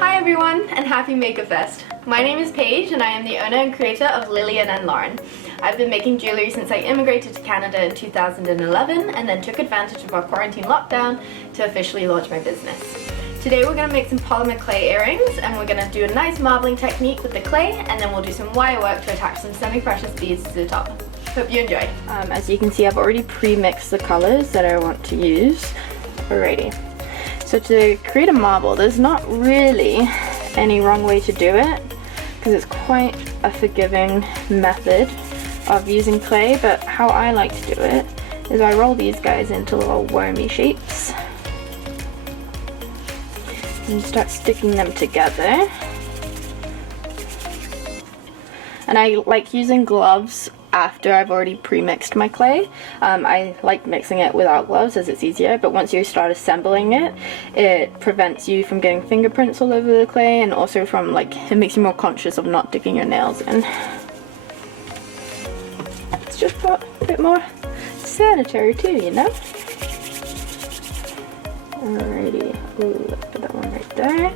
Hi everyone, and happy MakerFest! My name is Paige and I am the owner and creator of Lilian and Lauren. I've been making jewellery since I immigrated to Canada in 2011 and then took advantage of our quarantine lockdown to officially launch my business. Today we're going to make some polymer clay earrings, and we're going to do a nice marbling technique with the clay, and then we'll do some wire work to attach some semi-precious beads to the top. Hope you enjoy! As you can see, I've already pre-mixed the colours that I want to use already. So to create a marble, there's not really any wrong way to do it because it's quite a forgiving method of using clay, but how I like to do it is I roll these guys into little wormy shapes and start sticking them together. And I like using gloves after I've already pre-mixed my clay. I like mixing it without gloves as it's easier, but once you start assembling it, it prevents you from getting fingerprints all over the clay, and also from it makes you more conscious of not digging your nails in. It's just a bit more sanitary too, you know? Alrighty, ooh, let's put that one right there.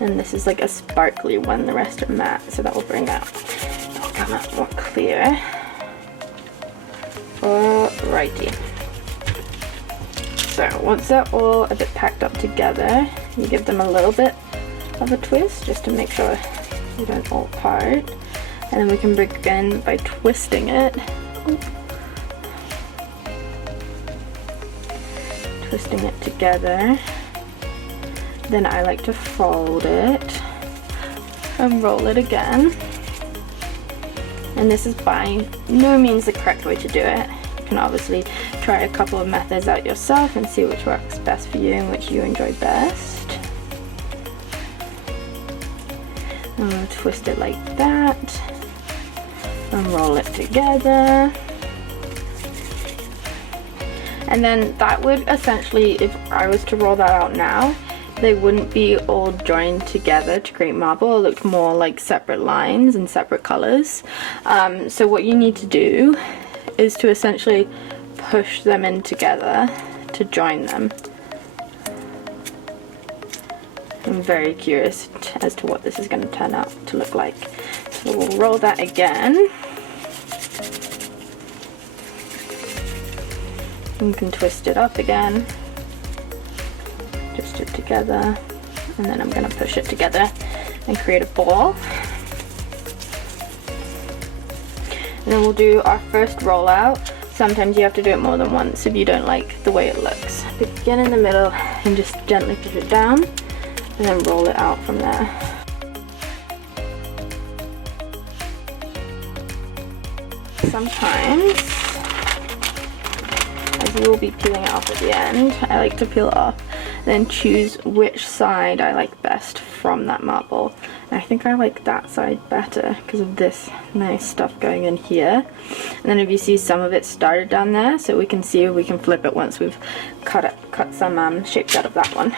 And this is like a sparkly one, the rest are matte, so that will bring out, it'll come out more clear. Alrighty. So once they're all a bit packed up together, you give them a little bit of a twist just to make sure they don't all part. And then we can begin by twisting it. Twisting it together. Then I like to fold it and roll it again. And this is by no means the correct way to do it. You can obviously try a couple of methods out yourself and see which works best for you and which you enjoy best. And we'll twist it like that and roll it together. And then that would essentially, if I was to roll that out now, they wouldn't be all joined together to create marble. It looked more like separate lines and separate colors. So what you need to do is to essentially push them in together to join them. I'm very curious as to what this is going to turn out to look like. So we'll roll that again. You can twist it up again. Twist it together, and then I'm going to push it together and create a ball. And then we'll do our first rollout. Sometimes you have to do it more than once if you don't like the way it looks. Begin in the middle and just gently push it down, and then roll it out from there. Sometimes, as you will be peeling it off at the end, I like to peel it off, then choose which side I like best from that marble. And I think I like that side better because of this nice stuff going in here. And then if you see, some of it started down there, so we can see if we can flip it once we've cut some shapes out of that one.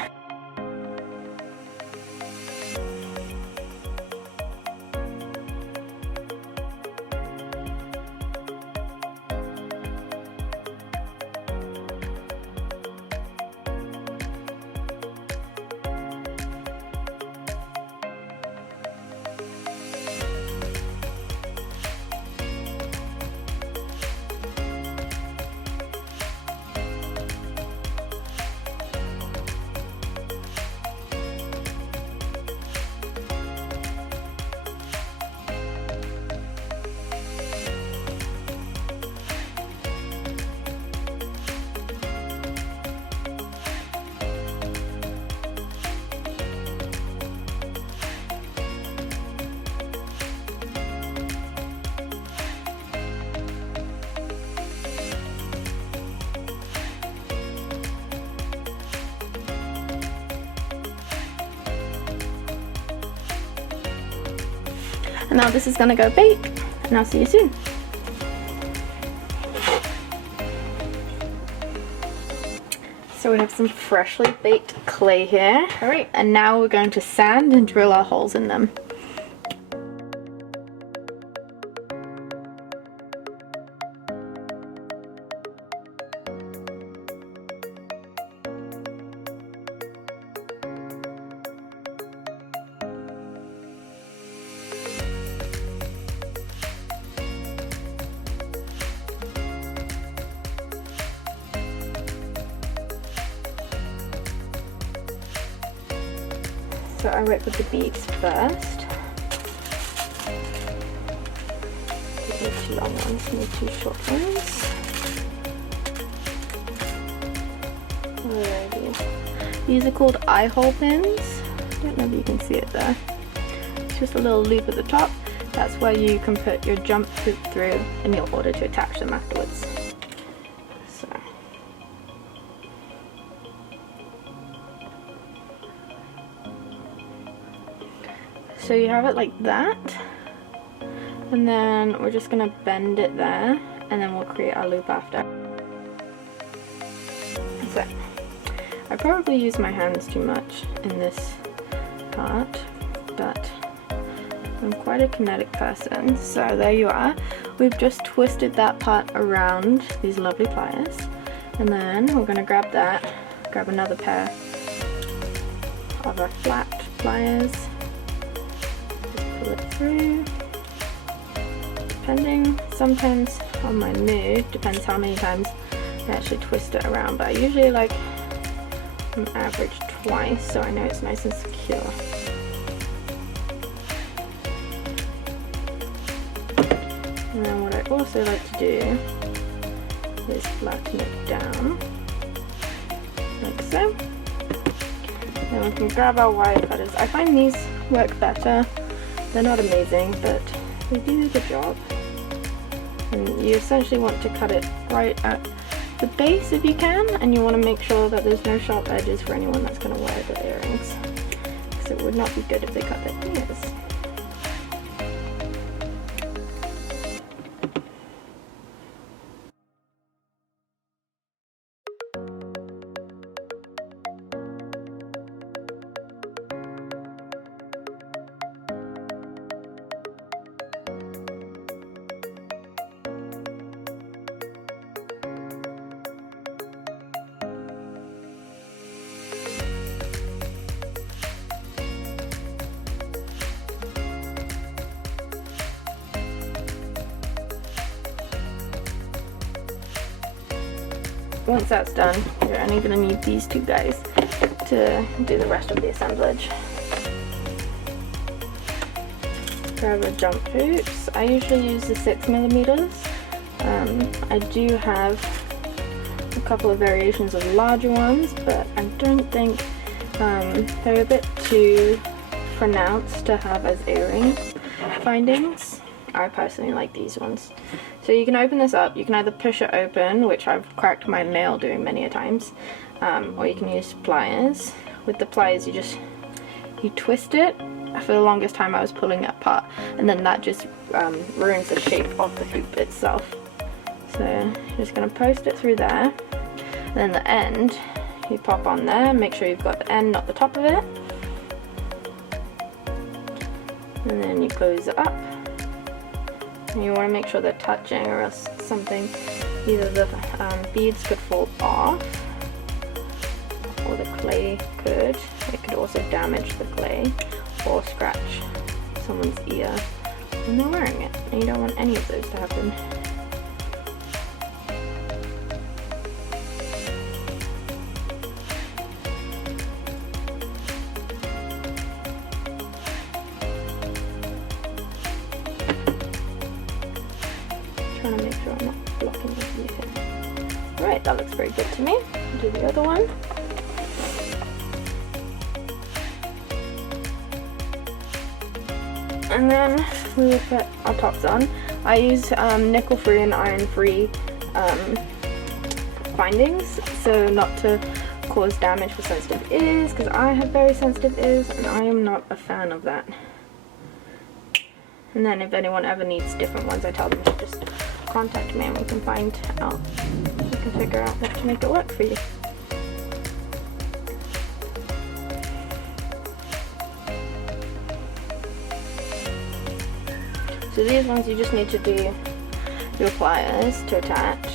And now this is gonna go bake, and I'll see you soon. So we have some freshly baked clay here. All right, and now we're going to sand and drill our holes in them. I work with the beads first. Don't need 2 long ones, need 2 short ones. Alrighty. These are called eye hole pins. I don't know if you can see it there. It's just a little loop at the top. That's where you can put your jump hoop through in order to attach them afterwards. So you have it like that, and then we're just going to bend it there, and then we'll create our loop after. So, I probably use my hands too much in this part, but I'm quite a kinetic person. So there you are. We've just twisted that part around these lovely pliers, and then we're going to grab that, grab another pair of our flat pliers, pull it through. Depending, sometimes on my mood, depends how many times I actually twist it around, but I usually like an average twice so I know it's nice and secure. And then what I also like to do is flatten it down like so. Then we can grab our wire cutters. I find these work better. They're not amazing, but they do the job. And you essentially want to cut it right at the base if you can, and you want to make sure that there's no sharp edges for anyone that's going to wear the earrings, because it would not be good if they cut their fingers. Once that's done, you're only going to need these 2 guys to do the rest of the assemblage. Grab a jump hoops. I usually use the 6mm. I do have a couple of variations of larger ones, but I don't think they're a bit too pronounced to have as earring findings. I personally like these ones. So you can open this up, you can either push it open, which I've cracked my nail doing many a times, or you can use pliers. With the pliers you twist it. For the longest time I was pulling it apart, and then that just ruins the shape of the hoop itself. So you're just going to post it through there, and then the end you pop on there, make sure you've got the end, not the top of it, and then you close it up. And you want to make sure they're touching, or else something, either the beads could fall off, or the clay could. It could also damage the clay, or scratch someone's ear when they're wearing it. And you don't want any of those to happen. Trying to make sure I'm not blocking the view here. Alright, that looks very good to me. I'll do the other one. And then we will put our tops on. I use nickel-free and iron-free bindings, so not to cause damage for sensitive ears, because I have very sensitive ears and I am not a fan of that. And then if anyone ever needs different ones, I tell them to just contact me and we can find out, we can figure out what to make it work for you. So these ones you just need to do your pliers to attach.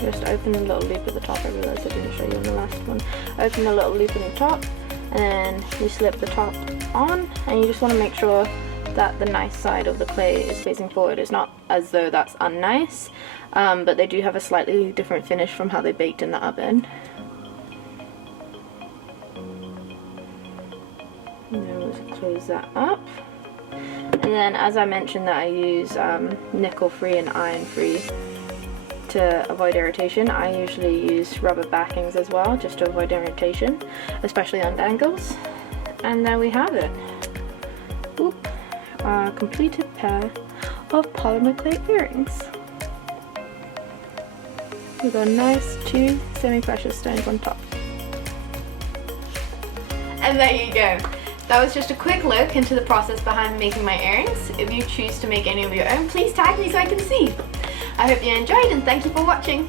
Just open the little loop at the top. I realised I didn't show you on the last one. Open the little loop in the top, and then you slip the top on, and you just want to make sure that the nice side of the clay is facing forward. It's not as though that's unnice, but they do have a slightly different finish from how they baked in the oven. And then we'll just close that up. And then, as I mentioned, that I use nickel-free and iron-free to avoid irritation, I usually use rubber backings as well, just to avoid irritation, especially on dangles. And there we have it. Oop, a completed pair of polymer clay earrings. We've got nice 2 semi-precious stones on top. And there you go. That was just a quick look into the process behind making my earrings. If you choose to make any of your own, please tag me so I can see. I hope you enjoyed and thank you for watching.